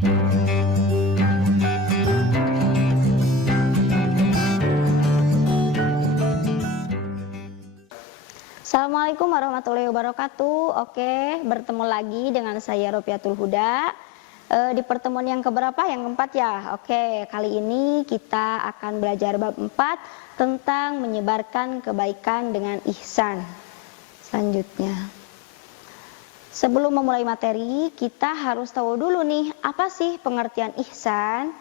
Assalamualaikum warahmatullahi wabarakatuh. Oke, bertemu lagi dengan saya Rofiatul Huda. Di pertemuan yang keberapa? Yang keempat ya. Oke, kali ini kita akan belajar bab 4 tentang menyebarkan kebaikan dengan ihsan. Selanjutnya, sebelum memulai materi, kita harus tahu dulu nih, apa sih pengertian ihsan?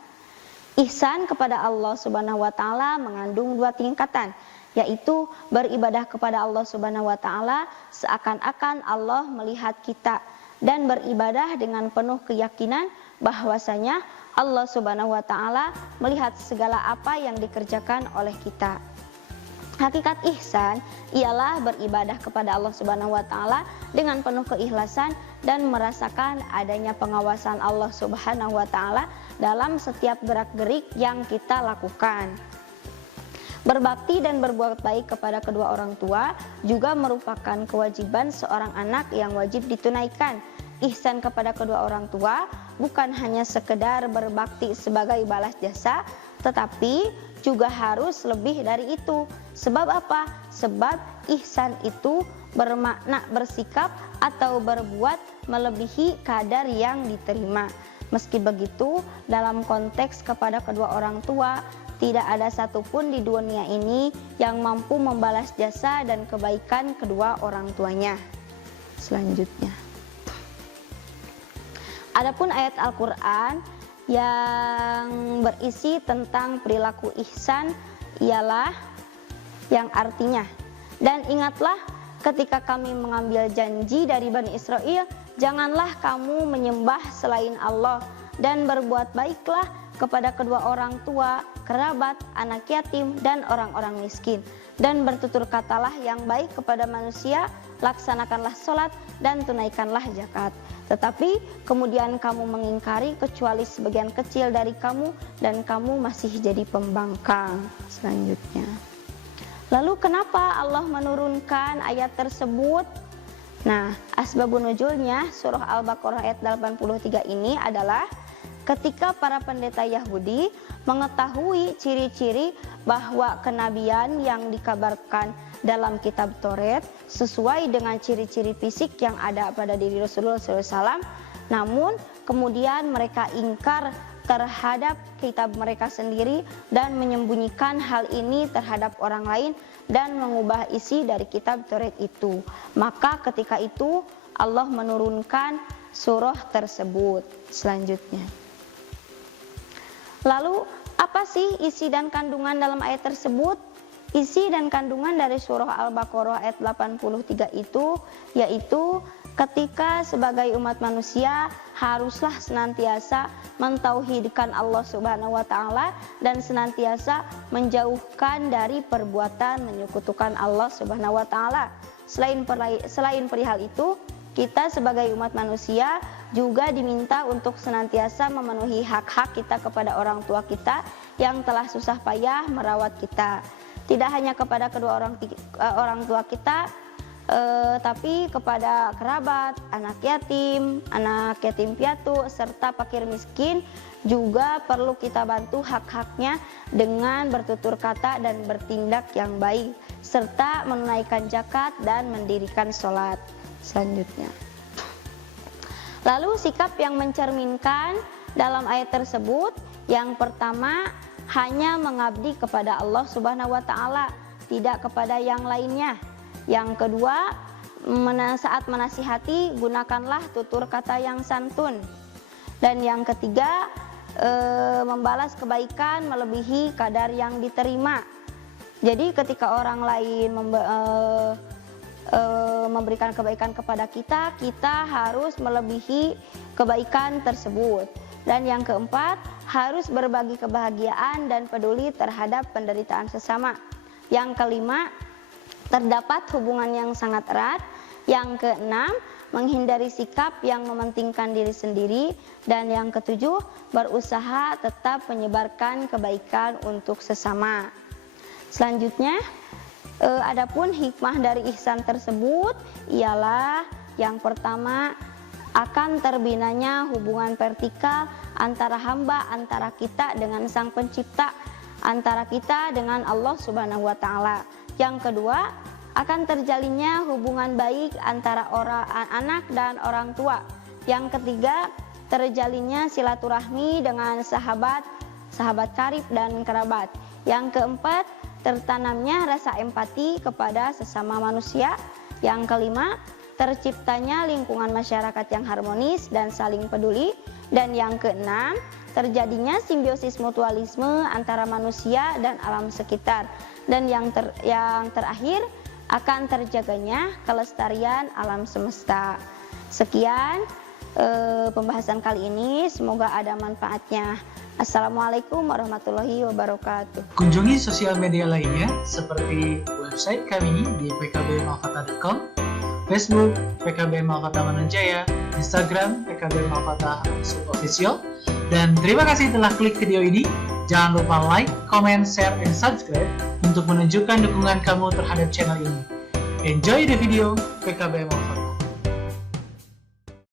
Ihsan kepada Allah Subhanahu wa taala mengandung dua tingkatan, yaitu beribadah kepada Allah Subhanahu wa taala seakan-akan Allah melihat kita, dan beribadah dengan penuh keyakinan bahwasanya Allah Subhanahu wa taala melihat segala apa yang dikerjakan oleh kita. Hakikat ihsan ialah beribadah kepada Allah Subhanahu wa taala dengan penuh keikhlasan dan merasakan adanya pengawasan Allah Subhanahu wa taala dalam setiap gerak-gerik yang kita lakukan. Berbakti dan berbuat baik kepada kedua orang tua juga merupakan kewajiban seorang anak yang wajib ditunaikan. Ihsan kepada kedua orang tua bukan hanya sekedar berbakti sebagai balas jasa, tetapi juga harus lebih dari itu. Sebab apa? Sebab ihsan itu bermakna bersikap atau berbuat melebihi kadar yang diterima. Meski begitu, dalam konteks kepada kedua orang tua, tidak ada satupun di dunia ini yang mampu membalas jasa dan kebaikan kedua orang tuanya. Selanjutnya, adapun ayat Al-Quran yang berisi tentang perilaku ihsan ialah yang artinya, dan ingatlah ketika kami mengambil janji dari Bani Israel, janganlah kamu menyembah selain Allah, dan berbuat baiklah kepada kedua orang tua, kerabat, anak yatim, dan orang-orang miskin, dan bertutur katalah yang baik kepada manusia, laksanakanlah sholat dan tunaikanlah zakat. Tetapi kemudian kamu mengingkari kecuali sebagian kecil dari kamu, dan kamu masih jadi pembangkang. Selanjutnya, lalu kenapa Allah menurunkan ayat tersebut? Nah, asbabun nuzulnya surah Al-Baqarah ayat 83 ini adalah ketika para pendeta Yahudi mengetahui ciri-ciri bahwa kenabian yang dikabarkan dalam kitab Taurat sesuai dengan ciri-ciri fisik yang ada pada diri Rasulullah SAW, namun kemudian mereka ingkar terhadap kitab mereka sendiri dan menyembunyikan hal ini terhadap orang lain dan mengubah isi dari kitab Taurat itu. Maka ketika itu Allah menurunkan surah tersebut. Selanjutnya, lalu apa sih isi dan kandungan dalam ayat tersebut? Isi dan kandungan dari surah Al-Baqarah ayat 83 itu yaitu ketika sebagai umat manusia haruslah senantiasa mentauhidkan Allah Subhanahu wa taala dan senantiasa menjauhkan dari perbuatan menyekutukan Allah Subhanahu wa taala. Selain perihal itu, kita sebagai umat manusia juga diminta untuk senantiasa memenuhi hak-hak kita kepada orang tua kita yang telah susah payah merawat kita. Tidak hanya kepada kedua orang tua kita, tapi kepada kerabat, anak yatim piatu, serta fakir miskin juga perlu kita bantu hak-haknya dengan bertutur kata dan bertindak yang baik, serta menunaikan zakat dan mendirikan sholat. Selanjutnya, lalu sikap yang mencerminkan dalam ayat tersebut, yang pertama, hanya mengabdi kepada Allah Subhanahu wa taala, tidak kepada yang lainnya. Yang kedua, saat menasihati gunakanlah tutur kata yang santun. Dan yang ketiga, membalas kebaikan melebihi kadar yang diterima. Jadi ketika orang lain memberikan kebaikan kepada kita, kita harus melebihi kebaikan tersebut. Dan yang keempat, harus berbagi kebahagiaan dan peduli terhadap penderitaan sesama. Yang kelima, terdapat hubungan yang sangat erat. Yang keenam, menghindari sikap yang mementingkan diri sendiri. Dan yang ketujuh, berusaha tetap menyebarkan kebaikan untuk sesama. Selanjutnya, adapun hikmah dari ihsan tersebut ialah yang pertama, akan terbinanya hubungan vertikal antara hamba, antara kita dengan Sang Pencipta, antara kita dengan Allah Subhanahu wa Ta'ala. Yang kedua, akan terjalinnya hubungan baik antara anak dan orang tua. Yang ketiga, terjalinnya silaturahmi dengan sahabat karib dan kerabat. Yang keempat, tertanamnya rasa empati kepada sesama manusia. Yang kelima, terciptanya lingkungan masyarakat yang harmonis dan saling peduli. Dan yang keenam, terjadinya simbiosis mutualisme antara manusia dan alam sekitar. Dan yang terakhir, akan terjaganya kelestarian alam semesta. Sekian pembahasan kali ini, semoga ada manfaatnya. Assalamualaikum warahmatullahi wabarakatuh. Kunjungi sosial media lainnya seperti website kami di pkbmalfata.com, Facebook PKB Malfata Mananjaya, Instagram PKB Malfata _official. Dan terima kasih telah klik video ini. Jangan lupa like, comment, share, and subscribe untuk menunjukkan dukungan kamu terhadap channel ini. Enjoy the video PKB Malfata.